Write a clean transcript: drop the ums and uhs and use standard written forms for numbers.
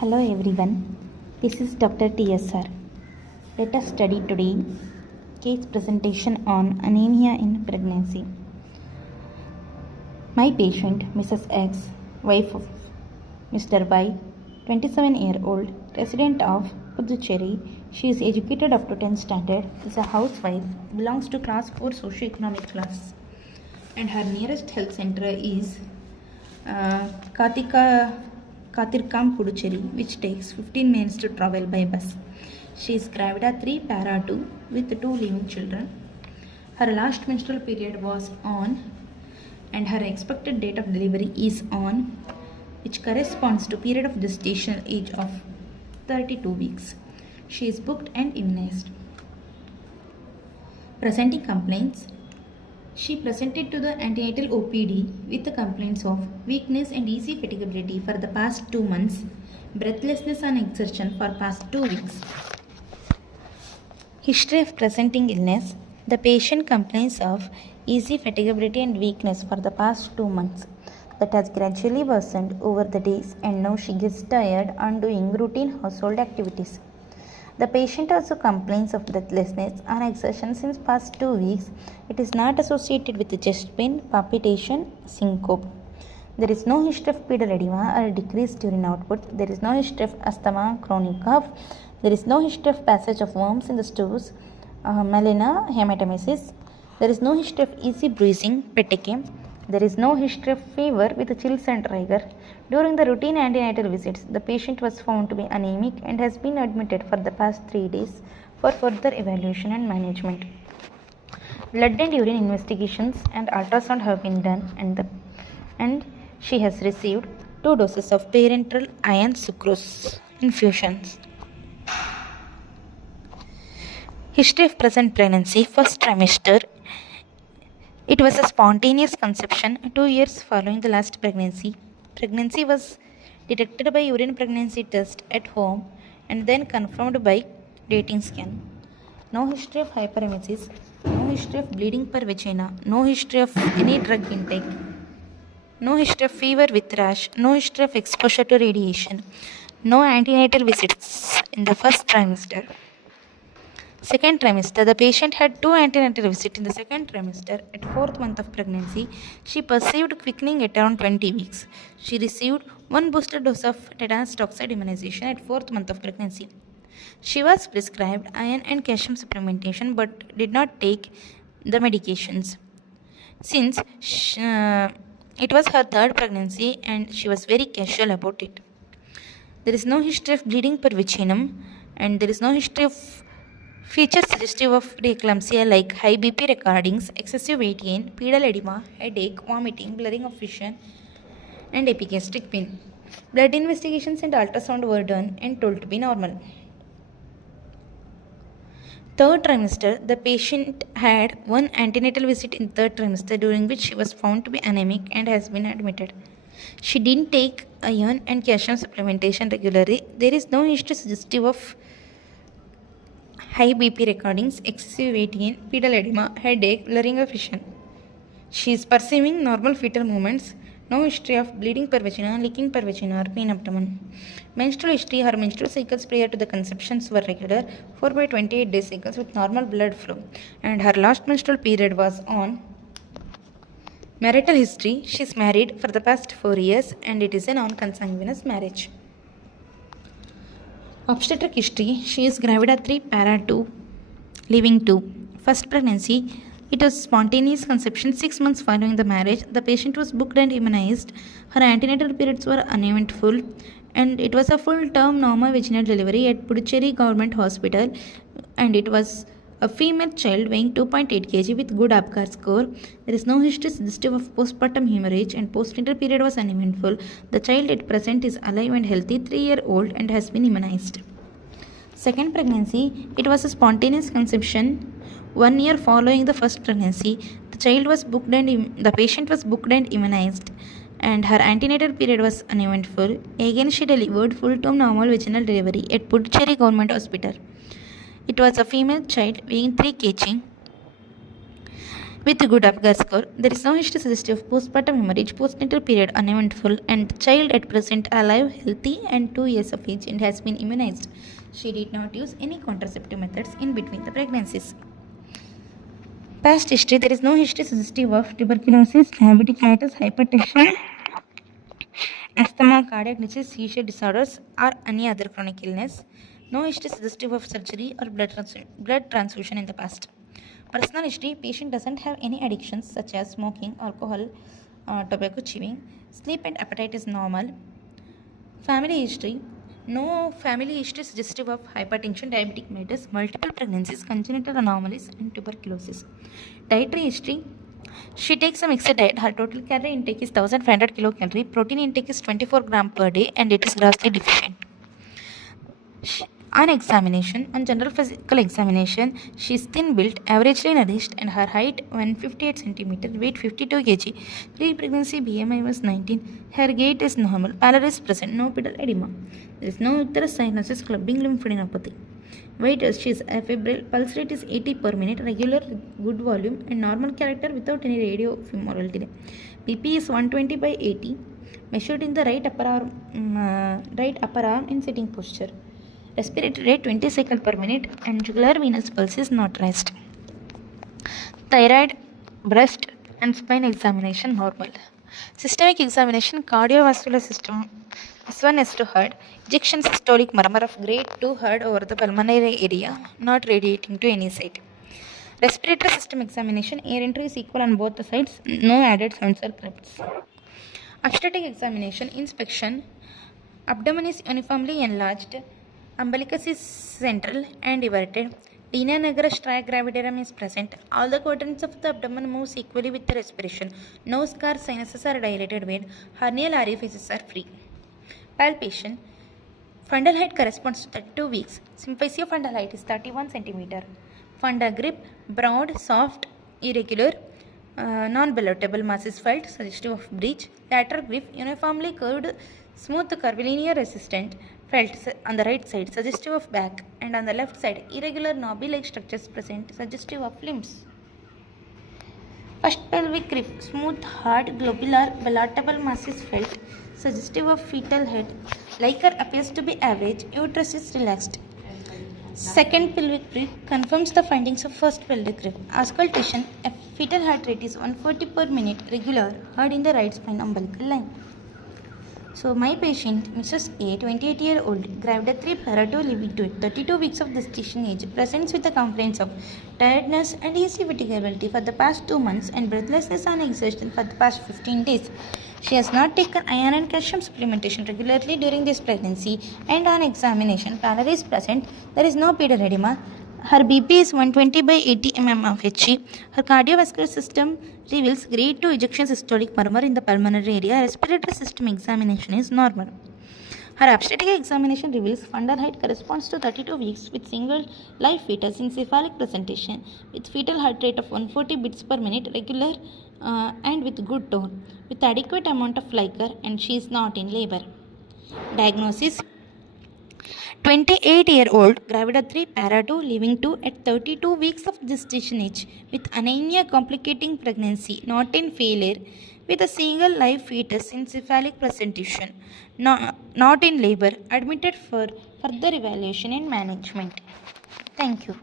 Hello everyone, this is Dr. TSR. Let us study today case presentation on anemia in pregnancy. My patient, Mrs. X, wife of Mr. Y, 27-year-old, resident of Puducherry. She is educated up to 10th standard, is a housewife, belongs to class 4 socio-economic class, and her nearest health center is Kathirkam, Puducherry, which takes 15 minutes to travel by bus. She is gravida 3 para 2 with 2 living children. Her last menstrual period was on and her expected date of delivery is on, which corresponds to period of gestational age of 32 weeks. She is booked and immunized. Presenting complaints. She presented to the antenatal OPD with the complaints of weakness and easy fatigability for the past 2 months, breathlessness and exertion for past 2 weeks. History of presenting illness. The patient complains of easy fatigability and weakness for the past 2 months that has gradually worsened over the days, and now she gets tired on doing routine household activities. The patient also complains of breathlessness and exertion since past 2 weeks. It is not associated with chest pain, palpitation, syncope. There is no history of pedal edema or decreased urine output. There is no history of asthma, chronic cough. There is no history of passage of worms in the stools, melena, hematemesis. There is no history of easy bruising, petechim. There is no history of fever with chills and rigor. During the routine antenatal visits, the patient was found to be anemic and has been admitted for the past 3 days for further evaluation and management. Blood and urine investigations and ultrasound have been done, and she has received 2 doses of parenteral iron sucrose infusions. History of present pregnancy. First trimester. It was a spontaneous conception 2 years following the last pregnancy. Pregnancy was detected by urine pregnancy test at home and then confirmed by dating scan. No history of hyperemesis, no history of bleeding per vagina, no history of any drug intake, no history of fever with rash, no history of exposure to radiation, no antenatal visits in the first trimester. Second trimester, the patient had 2 antenatal visits in the second trimester. At 4th month of pregnancy, she perceived quickening at around 20 weeks. She received 1 booster dose of tetanus toxoid immunization at 4th month of pregnancy. She was prescribed iron and calcium supplementation but did not take the medications. Since it was her 3rd pregnancy and she was very casual about it. There is no history of bleeding per vaginum and there is no history of features suggestive of preeclampsia like high BP recordings, excessive weight gain, pedal edema, headache, vomiting, blurring of vision, and epigastric pain. Blood investigations and ultrasound were done and told to be normal. 3rd trimester, the patient had 1 antenatal visit in 3rd trimester during which she was found to be anemic and has been admitted. She didn't take iron and calcium supplementation regularly. There is no history suggestive of high BP recordings, excessive weight gain, pedal edema, headache, blurring of vision. She is perceiving normal fetal movements. No history of bleeding per vagina, leaking per vagina, or pain abdomen. Menstrual history. Her menstrual cycles prior to the conceptions were regular, 4 by 28 day cycles with normal blood flow, and her last menstrual period was on. Marital history. She is married for the past 4 years and it is a non-consanguineous marriage. Obstetric history. She is gravida 3 para 2, living 2. First pregnancy. It was spontaneous conception 6 months following the marriage. The patient was booked and immunized. Her antenatal periods were uneventful and it was a full-term normal vaginal delivery at Puducherry Government Hospital, and it was a female child weighing 2.8 kg with good APGAR score. There is no history suggestive of postpartum hemorrhage and postnatal period was uneventful. The child at present is alive and healthy, 3-year-old, and has been immunized. Second pregnancy, it was a spontaneous conception 1 year following the first pregnancy. The patient was booked and immunized, and her antenatal period was uneventful. Again, she delivered full-term normal vaginal delivery at Puducherry Government Hospital. It was a female child weighing 3 kg with good Apgar score. There is no history suggestive of postpartum hemorrhage, postnatal period uneventful, and the child at present alive, healthy, and 2 years of age and has been immunized. She did not use any contraceptive methods in between the pregnancies. Past history: there is no history suggestive of tuberculosis, diabetes, hypertension, asthma, cardiac disease, seizure disorders, or any other chronic illness. No history suggestive of surgery or blood transfusion in the past. Personal history: patient doesn't have any addictions such as smoking, alcohol, tobacco chewing. Sleep and appetite is normal. Family history: no family history suggestive of hypertension, diabetic mellitus, multiple pregnancies, congenital anomalies, and tuberculosis. Dietary history: she takes a mixed diet. Her total calorie intake is 1500 kilocalorie. Protein intake is 24 grams per day, and it is grossly deficient. On general physical examination, she is thin built, averagely nourished, and her height 158 cm, weight 52 kg. Pre-pregnancy BMI was 19. Her gait is normal. Pallor is present. No pedal edema. There is no uterus cyanosis, clubbing lymphadenopathy. Weight is she is febrile. Pulse rate is 80 per minute. Regular, good volume, and normal character without any radiofemoral delay. BP is 120 by 80. Measured in the right upper arm in sitting posture. Respiratory rate 20 cycles per minute, and jugular venous pulse is not raised. Thyroid, breast, and spine examination normal. Systemic examination: cardiovascular system S1 S2 heard, ejection systolic murmur of grade 2 heard over the pulmonary area, not radiating to any side. Respiratory system examination: air entry is equal on both the sides, no added sounds or craps. Obstetric examination: inspection: abdomen is uniformly enlarged, umbilicus is central and everted, linea nigra striae gravidarum is present, all the quadrants of the abdomen moves equally with the respiration, no scar, sinuses are dilated wide, hernial orifices are free. Palpation: fundal height corresponds to 32 weeks, symphysiofundal height is 31 cm, fundal grip broad, soft, irregular, non-ballotable, mass is felt, suggestive of breech, lateral grip uniformly curved, smooth, curvilinear, resistant, felt on the right side, suggestive of back, and on the left side, irregular knobby-like structures present, suggestive of limbs. First pelvic grip, smooth, hard, globular, ballotable, mass is felt, suggestive of fetal head. Liquor appears to be average, uterus is relaxed. Second pelvic grip confirms the findings of first pelvic grip. Auscultation: a fetal heart rate is 140 per minute, regular, heard in the right spine umbilical line. So my patient, Mrs. A, 28-year-old, gravida 3 para 2, living to 32 weeks of gestation age, presents with the complaints of tiredness and easy fatigability for the past 2 months and breathlessness on exertion for the past 15 days. She has not taken iron and calcium supplementation regularly during this pregnancy, and on examination, pallor is present. There is no pedal edema. Her BP is 120 by 80 mm of Hg. Her cardiovascular system reveals grade 2 ejection systolic murmur in the pulmonary area. Respiratory system examination is normal. Her obstetric examination reveals fundal height corresponds to 32 weeks with single live fetus in cephalic presentation with fetal heart rate of 140 beats per minute, regular and with good tone, with adequate amount of liquor, and she is not in labor. Diagnosis: 28-year-old, gravida 3 para 2, living 2 at 32 weeks of gestation age with anemia complicating pregnancy, not in failure, with a single live fetus in cephalic presentation, not in labor, admitted for further evaluation and management. Thank you.